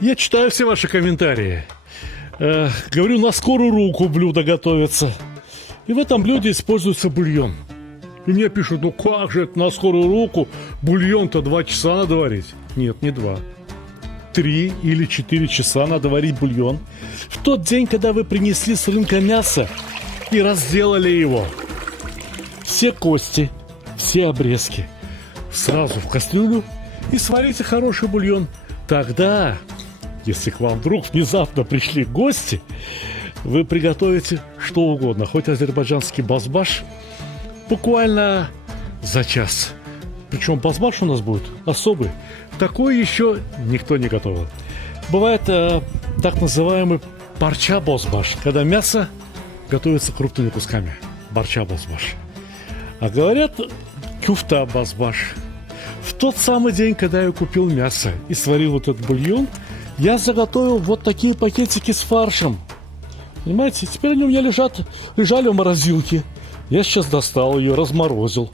Я читаю все ваши комментарии. Говорю, на скорую руку блюдо готовится. И в этом блюде используется бульон. И мне пишут, ну как же это на скорую руку? Бульон-то 2 часа надо варить. Нет, не 2. 3 или 4 часа надо варить бульон. В тот день, когда вы принесли с рынка мясо и разделали его. Все кости, все обрезки сразу в кастрюлю и сварите хороший бульон. Тогда, если к вам вдруг внезапно пришли гости, вы приготовите что угодно, хоть азербайджанский базбаш, буквально за час. Причем базбаш у нас будет особый. Такой еще никто не готовил. Бывает так называемый парча бозбаш, когда мясо готовится крупными кусками. Барча бозбаш. А говорят кюфта базбаш. В тот самый день, когда я купил мясо и сварил вот этот бульон, я заготовил вот такие пакетики с фаршем. Понимаете, теперь они у меня лежали в морозилке. Я сейчас достал ее, разморозил.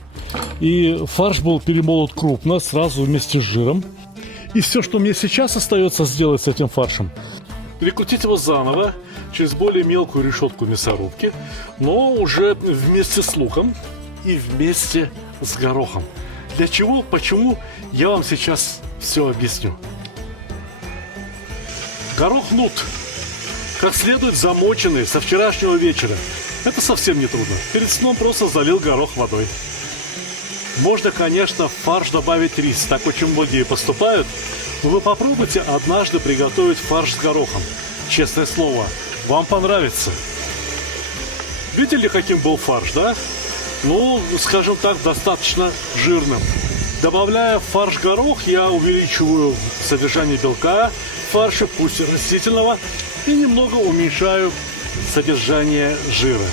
И фарш был перемолот крупно, сразу вместе с жиром. И все, что мне сейчас остается сделать с этим фаршем, перекрутить его заново через более мелкую решетку мясорубки, но уже вместе с луком и вместе с горохом. Для чего, почему, я вам сейчас все объясню. Горох нут, как следует замоченный со вчерашнего вечера. Это совсем не трудно. Перед сном просто залил горох водой. Можно, конечно, в фарш добавить рис. Так очень многие поступают. Но вы попробуйте однажды приготовить фарш с горохом. Честное слово, вам понравится. Видели, каким был фарш, да? Ну, скажем так, достаточно жирным. Добавляя в фарш горох, я увеличиваю содержание белка в фарше, пусть и растительного, и немного уменьшаю содержание жира.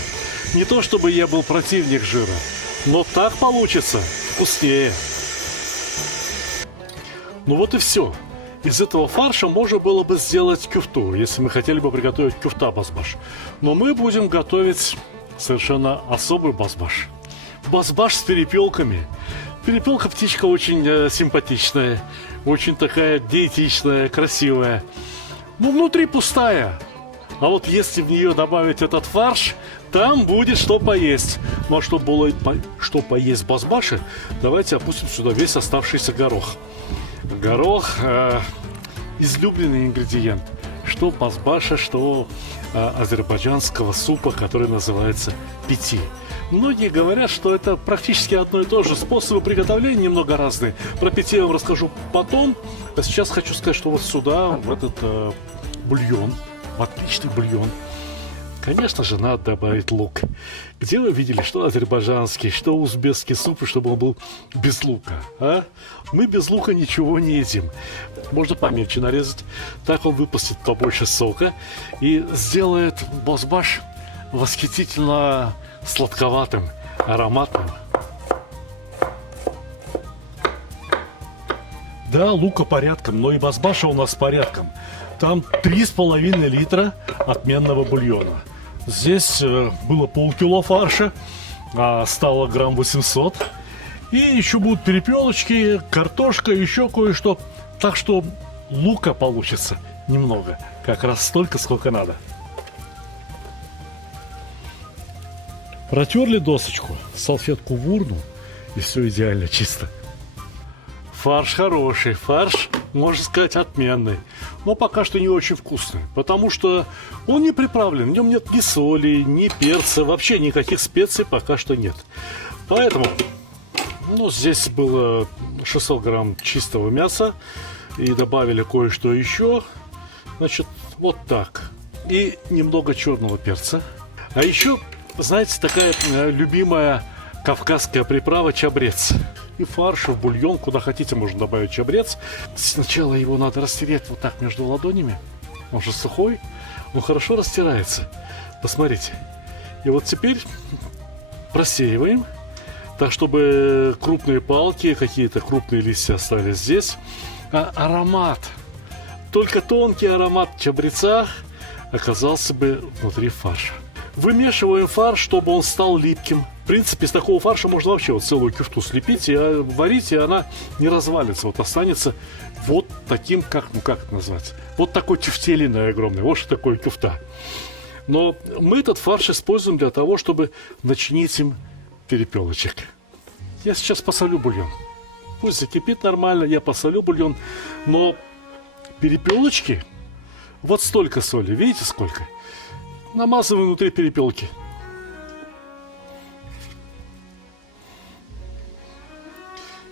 Не то чтобы я был противник жира, но так получится вкуснее. Ну вот и все. Из этого фарша можно было бы сделать кюфту, если мы хотели бы приготовить кюфта базбаш. Но мы будем готовить совершенно особый базбаш. Базбаш с перепелками. Перепелка птичка очень симпатичная, очень такая диетичная, красивая. Но внутри пустая. А вот если в нее добавить этот фарш, там будет что поесть. Ну а чтобы что поесть в базбаше, давайте опустим сюда весь оставшийся горох. Горох излюбленный ингредиент. Что базбаша, что азербайджанского супа, который называется пити. Многие говорят, что это практически одно и то же. Способы приготовления немного разные. Про пити я вам расскажу потом. А сейчас хочу сказать, что вот сюда, в этот бульон, в отличный бульон, конечно же, надо добавить лук. Где вы видели, что азербайджанский, что узбекский суп, чтобы он был без лука? А? Мы без лука ничего не едим. Можно помельче нарезать. Так он выпустит побольше сока и сделает базбаш восхитительно сладковатым, ароматным. Да, лука порядком, но и базбаша у нас порядком. Там 3,5 литра отменного бульона. Здесь было полкило фарша, а стало грамм 800. И еще будут перепелочки, картошка, еще кое-что. Так что лука получится немного, как раз столько, сколько надо. Протерли досочку, салфетку в урну, и все идеально чисто. Фарш хороший, фарш, можно сказать, отменный. Но пока что не очень вкусный, потому что он не приправлен. В нем нет ни соли, ни перца, вообще никаких специй пока что нет. Поэтому, ну, здесь было 600 грамм чистого мяса. И добавили кое-что еще. Значит, вот так. И немного черного перца. А еще, знаете, такая любимая кавказская приправа чабрец. И фарш, и в бульон, куда хотите, можно добавить чабрец. Сначала его надо растереть вот так между ладонями. Он же сухой, он хорошо растирается. Посмотрите. И вот теперь просеиваем, так чтобы крупные палки, какие-то крупные листья остались здесь. А аромат, только тонкий аромат чабреца оказался бы внутри фарша. Вымешиваем фарш, чтобы он стал липким. В принципе, из такого фарша можно вообще вот целую кюфту слепить и варить, и она не развалится. Вот останется вот таким, как это назвать? Вот такой тефтелиной огромной. Вот что такое кюфта. Но мы этот фарш используем для того, чтобы начинить им перепелочек. Я сейчас посолю бульон. Пусть закипит нормально, я посолю бульон. Но перепелочки, вот столько соли, видите сколько? Намазываем внутри перепелки.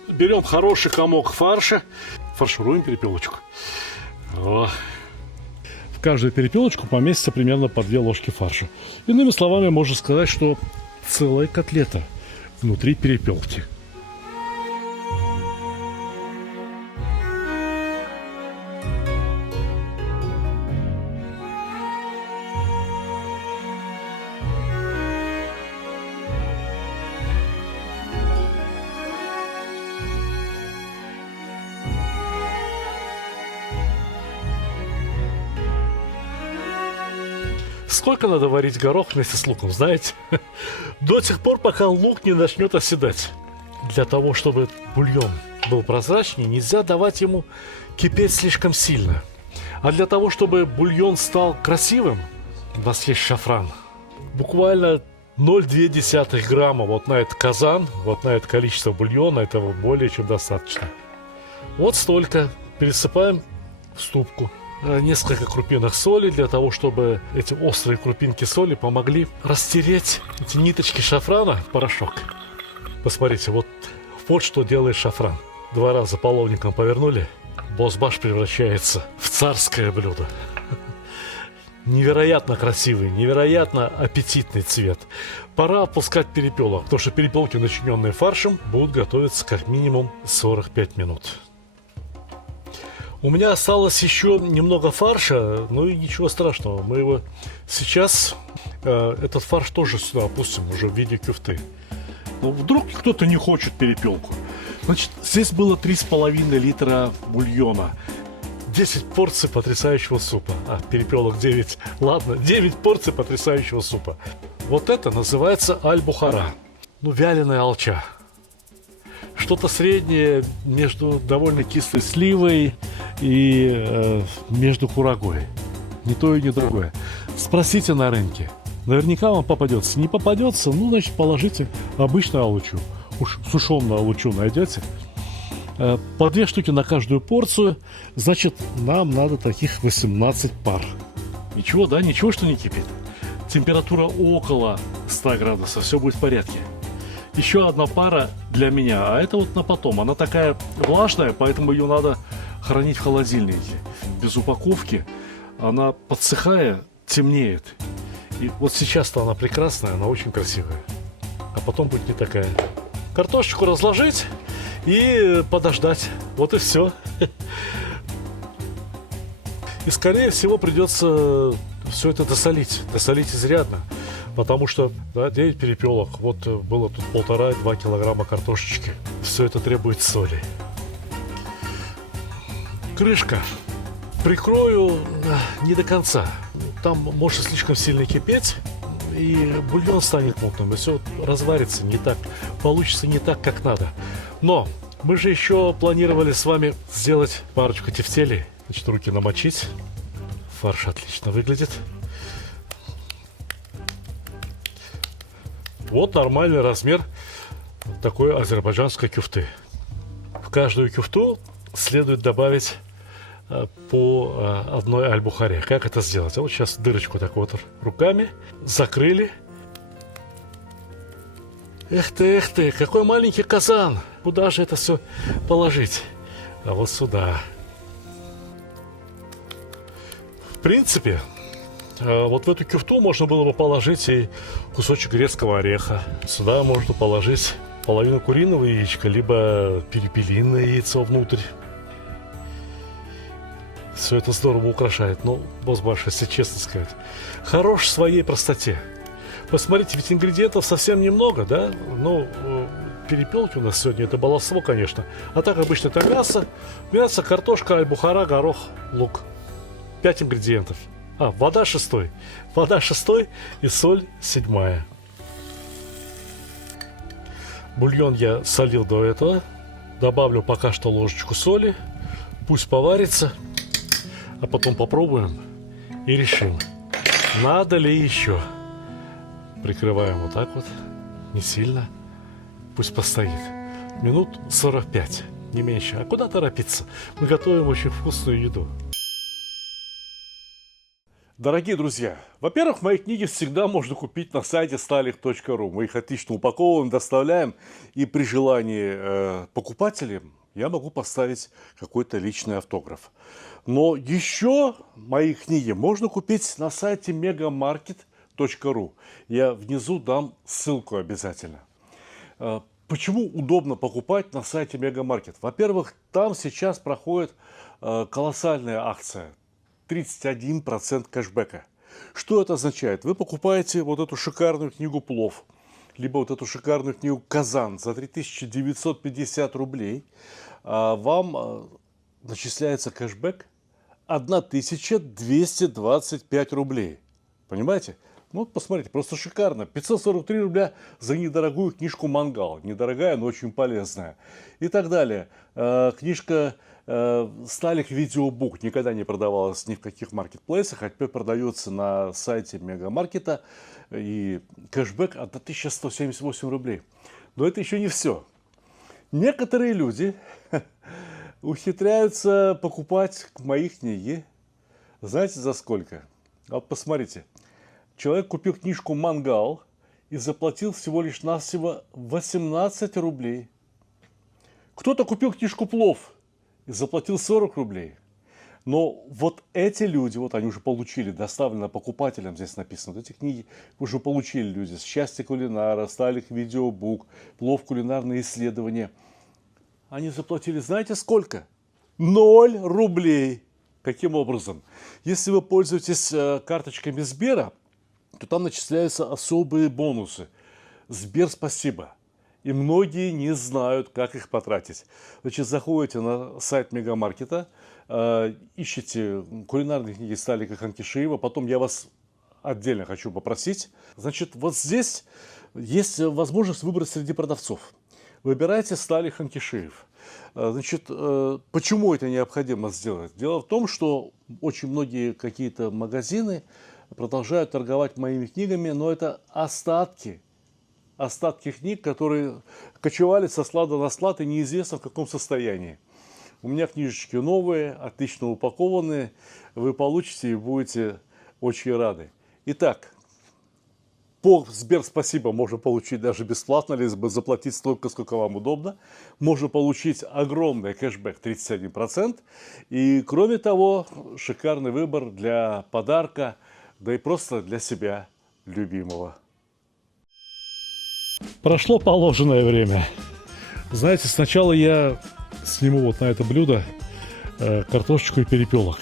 Берем хороший комок фарша, фаршируем перепелочку. О. В каждую перепелочку поместится примерно по 2 ложки фарша. Иными словами, можно сказать, что целая котлета внутри перепелки. Сколько надо варить горох вместе с луком, знаете? До тех пор, пока лук не начнет оседать. Для того, чтобы бульон был прозрачнее, нельзя давать ему кипеть слишком сильно. А для того, чтобы бульон стал красивым, у нас есть шафран. Буквально 0,2 грамма вот на этот казан, вот на это количество бульона, этого более чем достаточно. Вот столько пересыпаем в ступку. Несколько крупинок соли, для того, чтобы эти острые крупинки соли помогли растереть эти ниточки шафрана в порошок. Посмотрите, вот что делает шафран. 2 раза половником повернули, босбаш превращается в царское блюдо. Невероятно красивый, невероятно аппетитный цвет. Пора опускать перепелок, потому что перепелки, начиненные фаршем, будут готовиться как минимум 45 минут. У меня осталось еще немного фарша, ну и ничего страшного. Мы его сейчас, этот фарш тоже сюда опустим уже в виде кюфты. Но вдруг кто-то не хочет перепелку. Значит, здесь было 3,5 литра бульона. 10 порций потрясающего супа. Перепелок 9. Ладно, 9 порций потрясающего супа. Вот это называется аль-бухара. Ну, вяленая алча. Что-то среднее между довольно кислой сливой и между курагой. Ни то и ни другое. Спросите на рынке. Наверняка вам попадется. Не попадется, ну, значит, положите обычную алучу. Уж сушеную алучу найдете. По 2 штуки на каждую порцию. Значит, нам надо таких 18 пар. Ничего, да? Ничего, что не кипит. Температура около 100 градусов. Все будет в порядке. Еще одна пара для меня, а это вот на потом. Она такая влажная, поэтому ее надо хранить в холодильнике. Без упаковки она, подсыхая, темнеет. И вот сейчас-то она прекрасная, она очень красивая. А потом будет не такая. Картошечку разложить и подождать. Вот и все. И скорее всего придется все это досолить. Досолить изрядно. Потому что, да, 9 перепелок, вот было тут 1,5-2 килограмма картошечки. Все это требует соли. Крышка. Прикрою не до конца. Там может слишком сильно кипеть, и бульон станет мутным, и все разварится не так, получится не так, как надо. Но мы же еще планировали с вами сделать парочку тефтелей. Значит, руки намочить. Фарш отлично выглядит. Вот нормальный размер такой азербайджанской кюфты. В каждую кюфту следует добавить по одной аль-бухаре. Как это сделать? А вот сейчас дырочку так вот руками закрыли. Эх ты, какой маленький казан! Куда же это все положить? А вот сюда. В принципе, вот в эту кюфту можно было бы положить и кусочек грецкого ореха. Сюда можно положить половину куриного яичка, либо перепелиное яйцо внутрь. Все это здорово украшает. Но, босс-баш, если честно сказать, хорош в своей простоте. Посмотрите, ведь ингредиентов совсем немного, да? Ну, перепелки у нас сегодня это баловство, конечно. А так обычно это мясо, картошка, аль-бухара, горох, лук. 5 ингредиентов. вода 6. Вода 6 и соль 7. Бульон я солил до этого. Добавлю пока что ложечку соли. Пусть поварится. А потом попробуем и решим, надо ли еще. Прикрываем вот так вот. Не сильно. Пусть постоит. Минут 45. Не меньше. А куда торопиться? Мы готовим очень вкусную еду. Дорогие друзья, во-первых, мои книги всегда можно купить на сайте stalih.ru. Мы их отлично упаковываем, доставляем. И при желании покупателям я могу поставить какой-то личный автограф. Но еще мои книги можно купить на сайте megamarket.ru. Я внизу дам ссылку обязательно. Почему удобно покупать на сайте Мегамаркет? Во-первых, там сейчас проходит колоссальная акция. 31% кэшбэка. Что это означает? Вы покупаете вот эту шикарную книгу «Плов», либо вот эту шикарную книгу «Казан» за 3950 рублей. Вам начисляется кэшбэк 1225 рублей. Понимаете? Ну, посмотрите, просто шикарно. 543 рубля за недорогую книжку «Мангал». Недорогая, но очень полезная. И так далее. Книжка «Сталих Видеобук» никогда не продавалась ни в каких маркетплейсах, а теперь продается на сайте Мегамаркета. И кэшбэк 1178 рублей. Но это еще не все. Некоторые люди ухитряются покупать мои книги. Знаете, за сколько? Вот посмотрите. Человек купил книжку «Мангал» и заплатил всего лишь навсего 18 рублей. Кто-то купил книжку «Плов» и заплатил 40 рублей. Но вот эти люди, вот они уже получили, доставлено покупателям, здесь написано, вот эти книги уже получили люди. «Счастье кулинара», «Сталих Видеобук», «Плов. Кулинарные исследования». Они заплатили, знаете сколько? 0 рублей. Каким образом? Если вы пользуетесь карточками Сбера, то там начисляются особые бонусы. Сбер спасибо. И многие не знают, как их потратить. Значит, заходите на сайт Мегамаркета, ищите кулинарные книги Сталика Ханкишиева. Потом я вас отдельно хочу попросить. Значит, вот здесь есть возможность выбрать среди продавцов. Выбирайте Сталих Ханкишиев. Значит, почему это необходимо сделать? Дело в том, что очень многие какие-то магазины продолжают торговать моими книгами, но это остатки книг, которые кочевали со склада на склад и неизвестно в каком состоянии. У меня книжечки новые, отлично упакованные, вы получите и будете очень рады. Итак, по Сбер спасибо можно получить даже бесплатно, либо заплатить столько, сколько вам удобно. Можно получить огромный кэшбэк 31%. И кроме того, шикарный выбор для подарка, да и просто для себя любимого. Прошло положенное время. Знаете, сначала я сниму вот на это блюдо картошечку и перепелок.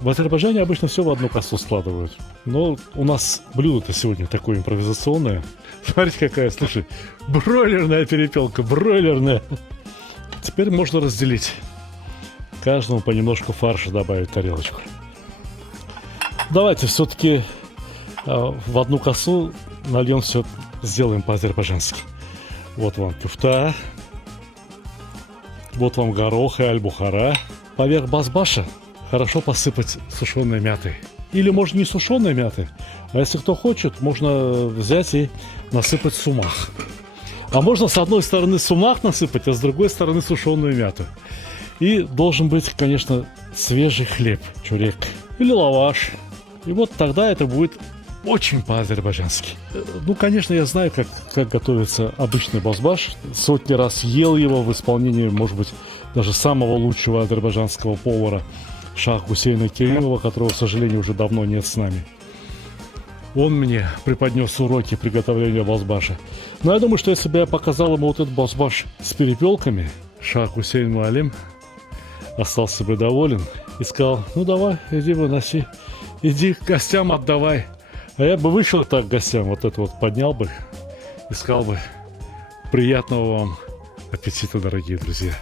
В Азербайджане обычно все в одну кассу складывают. Но у нас блюдо-то сегодня такое импровизационное. Смотрите, какая, слушай, бройлерная перепелка, бройлерная. Теперь можно разделить. Каждому понемножку фарша добавить в тарелочку. Давайте все-таки в одну кассу нальем все, сделаем по-азербайджански. Вот вам туфта. Вот вам горох и аль-бухара. Поверх базбаша хорошо посыпать сушеной мятой. Или можно не сушеной мятой, а если кто хочет, можно взять и насыпать сумах. А можно с одной стороны сумах насыпать, а с другой стороны сушеную мяту. И должен быть, конечно, свежий хлеб, чурек или лаваш. И вот тогда это будет очень по-азербайджански. Ну, конечно, я знаю, как готовится обычный базбаш. Сотни раз ел его в исполнении, может быть, даже самого лучшего азербайджанского повара Шах Гусейна Керимова, которого, к сожалению, уже давно нет с нами. Он мне преподнес уроки приготовления базбаша. Но я думаю, что если бы я показал ему вот этот базбаш с перепелками, Шах Гусейн Муалим остался бы доволен и сказал: ну давай, иди выноси, иди гостям отдавай. А я бы вышел так к гостям, вот это вот поднял бы и сказал бы: приятного вам аппетита, дорогие друзья.